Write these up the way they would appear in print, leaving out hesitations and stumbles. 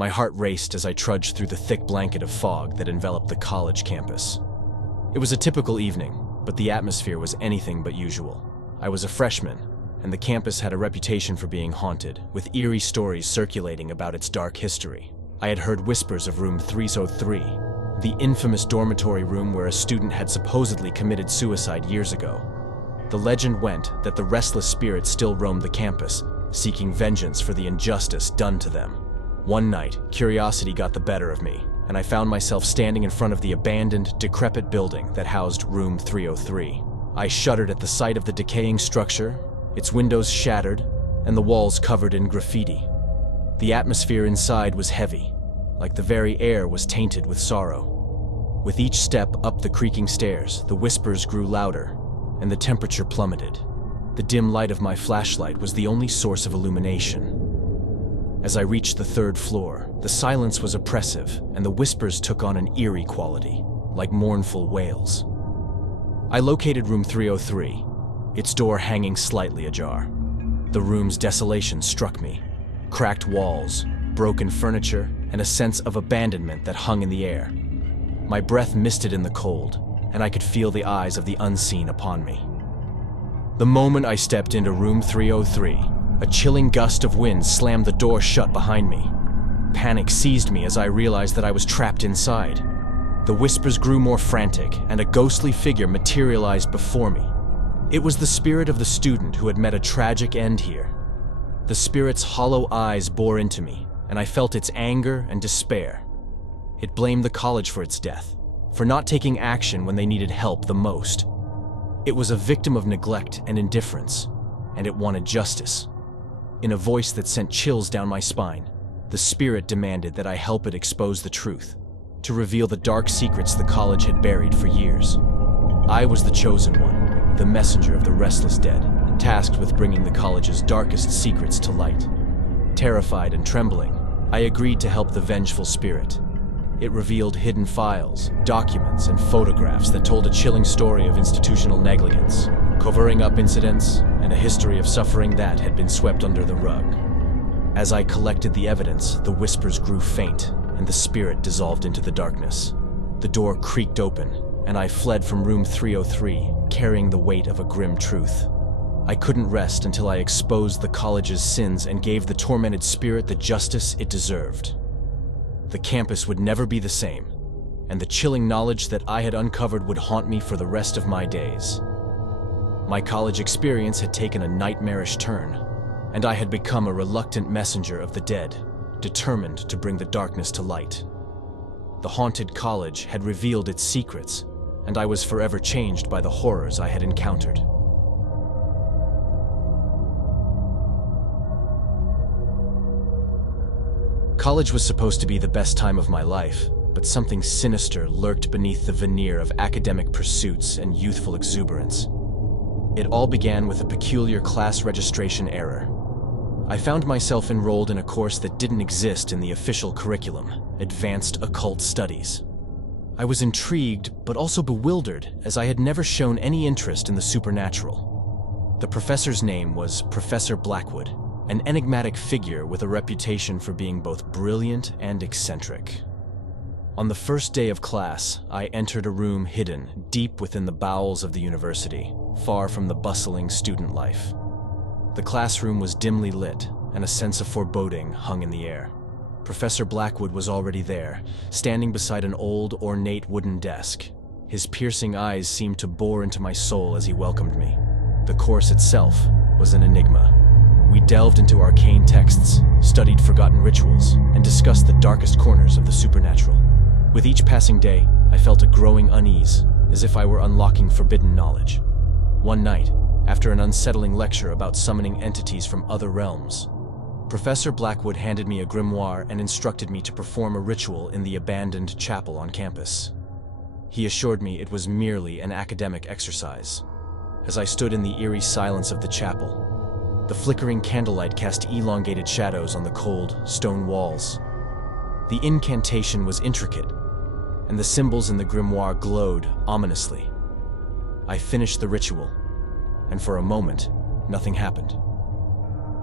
My heart raced as I trudged through the thick blanket of fog that enveloped the college campus. It was a typical evening, but the atmosphere was anything but usual. I was a freshman, and the campus had a reputation for being haunted, with eerie stories circulating about its dark history. I had heard whispers of room 303, the infamous dormitory room where a student had supposedly committed suicide years ago. The legend went that the restless spirits still roamed the campus, seeking vengeance for the injustice done to them. One night, curiosity got the better of me, and I found myself standing in front of the abandoned, decrepit building that housed room 303. I shuddered at the sight of the decaying structure, its windows shattered, and the walls covered in graffiti. The atmosphere inside was heavy, like the very air was tainted with sorrow. With each step up the creaking stairs, the whispers grew louder, and the temperature plummeted. The dim light of my flashlight was the only source of illumination. As I reached the third floor, the silence was oppressive, and the whispers took on an eerie quality, like mournful wails. I located room 303, its door hanging slightly ajar. The room's desolation struck me. Cracked walls, broken furniture, and a sense of abandonment that hung in the air. My breath misted in the cold, and I could feel the eyes of the unseen upon me. The moment I stepped into room 303, a chilling gust of wind slammed the door shut behind me. Panic seized me as I realized that I was trapped inside. The whispers grew more frantic, and a ghostly figure materialized before me. It was the spirit of the student who had met a tragic end here. The spirit's hollow eyes bore into me, and I felt its anger and despair. It blamed the college for its death, for not taking action when they needed help the most. It was a victim of neglect and indifference, and it wanted justice. In a voice that sent chills down my spine, the spirit demanded that I help it expose the truth, to reveal the dark secrets the college had buried for years. I was the chosen one, the messenger of the restless dead, tasked with bringing the college's darkest secrets to light. Terrified and trembling, I agreed to help the vengeful spirit. It revealed hidden files, documents, and photographs that told a chilling story of institutional negligence, covering up incidents, and a history of suffering that had been swept under the rug. As I collected the evidence, the whispers grew faint, and the spirit dissolved into the darkness. The door creaked open, and I fled from room 303, carrying the weight of a grim truth. I couldn't rest until I exposed the college's sins and gave the tormented spirit the justice it deserved. The campus would never be the same, and the chilling knowledge that I had uncovered would haunt me for the rest of my days. My college experience had taken a nightmarish turn, and I had become a reluctant messenger of the dead, determined to bring the darkness to light. The haunted college had revealed its secrets, and I was forever changed by the horrors I had encountered. College was supposed to be the best time of my life, but something sinister lurked beneath the veneer of academic pursuits and youthful exuberance. It all began with a peculiar class registration error. I found myself enrolled in a course that didn't exist in the official curriculum, Advanced Occult Studies. I was intrigued, but also bewildered, as I had never shown any interest in the supernatural. The professor's name was Professor Blackwood, an enigmatic figure with a reputation for being both brilliant and eccentric. On the first day of class, I entered a room hidden deep within the bowels of the university, far from the bustling student life. The classroom was dimly lit, and a sense of foreboding hung in the air. Professor Blackwood was already there, standing beside an old, ornate wooden desk. His piercing eyes seemed to bore into my soul as he welcomed me. The course itself was an enigma. We delved into arcane texts, studied forgotten rituals, and discussed the darkest corners of the supernatural. With each passing day, I felt a growing unease, as if I were unlocking forbidden knowledge. One night, after an unsettling lecture about summoning entities from other realms, Professor Blackwood handed me a grimoire and instructed me to perform a ritual in the abandoned chapel on campus. He assured me it was merely an academic exercise. As I stood in the eerie silence of the chapel, the flickering candlelight cast elongated shadows on the cold, stone walls. The incantation was intricate, and the symbols in the grimoire glowed ominously. I finished the ritual, and for a moment, nothing happened.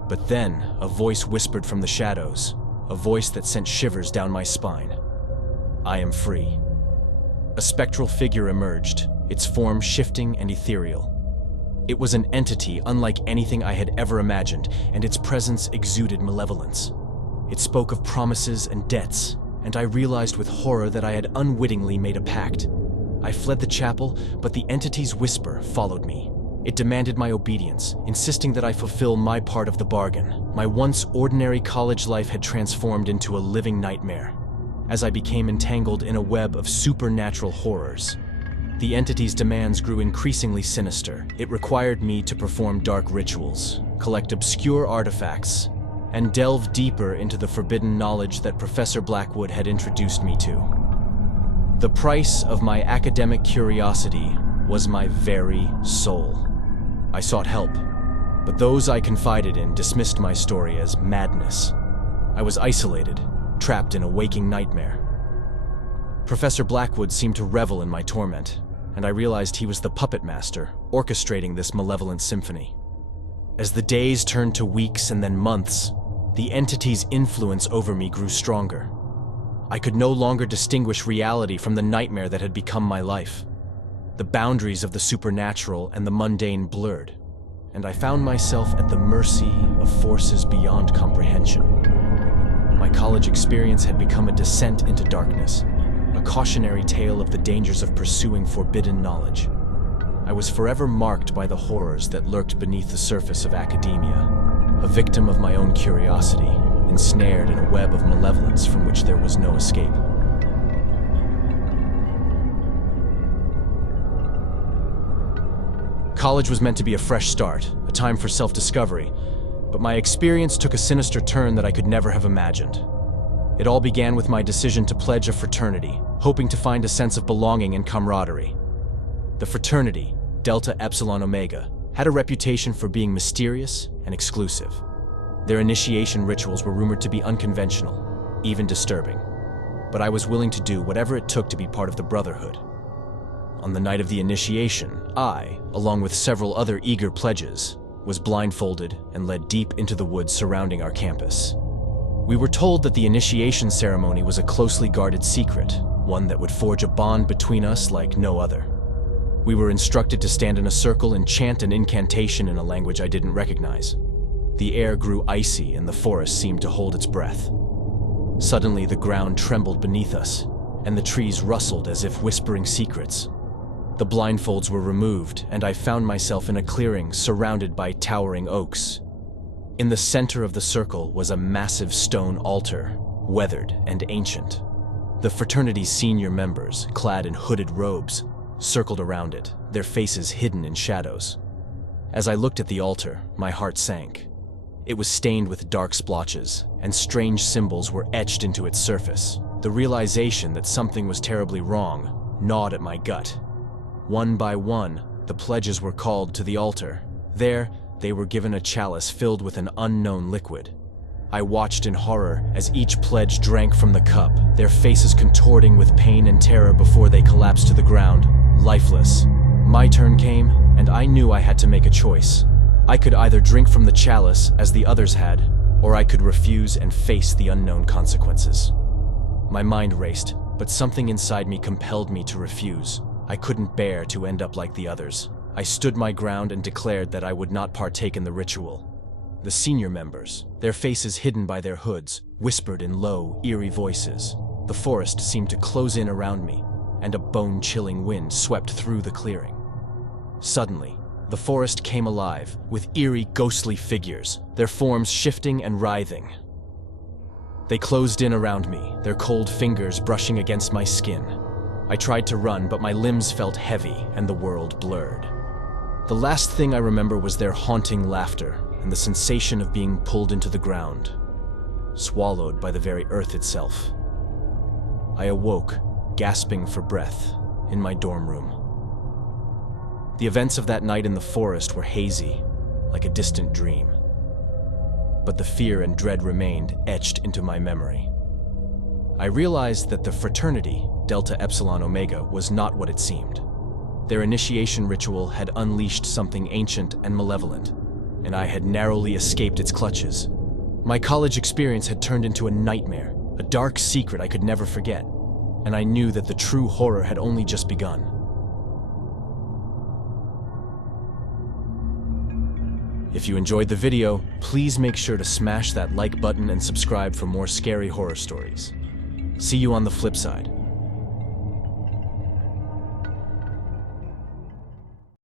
But then, a voice whispered from the shadows, a voice that sent shivers down my spine. I am free. A spectral figure emerged, its form shifting and ethereal. It was an entity unlike anything I had ever imagined, and its presence exuded malevolence. It spoke of promises and debts, and I realized with horror that I had unwittingly made a pact. I fled the chapel, but the entity's whisper followed me. It demanded my obedience, insisting that I fulfill my part of the bargain. My once ordinary college life had transformed into a living nightmare, as I became entangled in a web of supernatural horrors. The entity's demands grew increasingly sinister. It required me to perform dark rituals, collect obscure artifacts, and delve deeper into the forbidden knowledge that Professor Blackwood had introduced me to. The price of my academic curiosity was my very soul. I sought help, but those I confided in dismissed my story as madness. I was isolated, trapped in a waking nightmare. Professor Blackwood seemed to revel in my torment, and I realized he was the puppet master orchestrating this malevolent symphony. As the days turned to weeks and then months, the entity's influence over me grew stronger. I could no longer distinguish reality from the nightmare that had become my life. The boundaries of the supernatural and the mundane blurred, and I found myself at the mercy of forces beyond comprehension. My college experience had become a descent into darkness, a cautionary tale of the dangers of pursuing forbidden knowledge. I was forever marked by the horrors that lurked beneath the surface of academia, a victim of my own curiosity, ensnared in a web of malevolence from which there was no escape. College was meant to be a fresh start, a time for self-discovery, but my experience took a sinister turn that I could never have imagined. It all began with my decision to pledge a fraternity, hoping to find a sense of belonging and camaraderie. The fraternity, Delta Epsilon Omega, had a reputation for being mysterious and exclusive. Their initiation rituals were rumored to be unconventional, even disturbing. But I was willing to do whatever it took to be part of the Brotherhood. On the night of the initiation, I, along with several other eager pledges, was blindfolded and led deep into the woods surrounding our campus. We were told that the initiation ceremony was a closely guarded secret, one that would forge a bond between us like no other. We were instructed to stand in a circle and chant an incantation in a language I didn't recognize. The air grew icy and the forest seemed to hold its breath. Suddenly, the ground trembled beneath us, and the trees rustled as if whispering secrets. The blindfolds were removed, and I found myself in a clearing surrounded by towering oaks. In the center of the circle was a massive stone altar, weathered and ancient. The fraternity's senior members, clad in hooded robes, circled around it, their faces hidden in shadows. As I looked at the altar, my heart sank. It was stained with dark splotches, and strange symbols were etched into its surface. The realization that something was terribly wrong gnawed at my gut. One by one, the pledges were called to the altar. There, they were given a chalice filled with an unknown liquid. I watched in horror as each pledge drank from the cup, their faces contorting with pain and terror before they collapsed to the ground, lifeless. My turn came, and I knew I had to make a choice. I could either drink from the chalice, as the others had, or I could refuse and face the unknown consequences. My mind raced, but something inside me compelled me to refuse. I couldn't bear to end up like the others. I stood my ground and declared that I would not partake in the ritual. The senior members, their faces hidden by their hoods, whispered in low, eerie voices. The forest seemed to close in around me, and a bone-chilling wind swept through the clearing. Suddenly, the forest came alive, with eerie, ghostly figures, their forms shifting and writhing. They closed in around me, their cold fingers brushing against my skin. I tried to run, but my limbs felt heavy and the world blurred. The last thing I remember was their haunting laughter and the sensation of being pulled into the ground, swallowed by the very earth itself. I awoke, gasping for breath, in my dorm room. The events of that night in the forest were hazy, like a distant dream. But the fear and dread remained etched into my memory. I realized that the fraternity, Delta Epsilon Omega, was not what it seemed. Their initiation ritual had unleashed something ancient and malevolent, and I had narrowly escaped its clutches. My college experience had turned into a nightmare, a dark secret I could never forget, and I knew that the true horror had only just begun. If you enjoyed the video, please make sure to smash that like button and subscribe for more scary horror stories. See you on the flip side.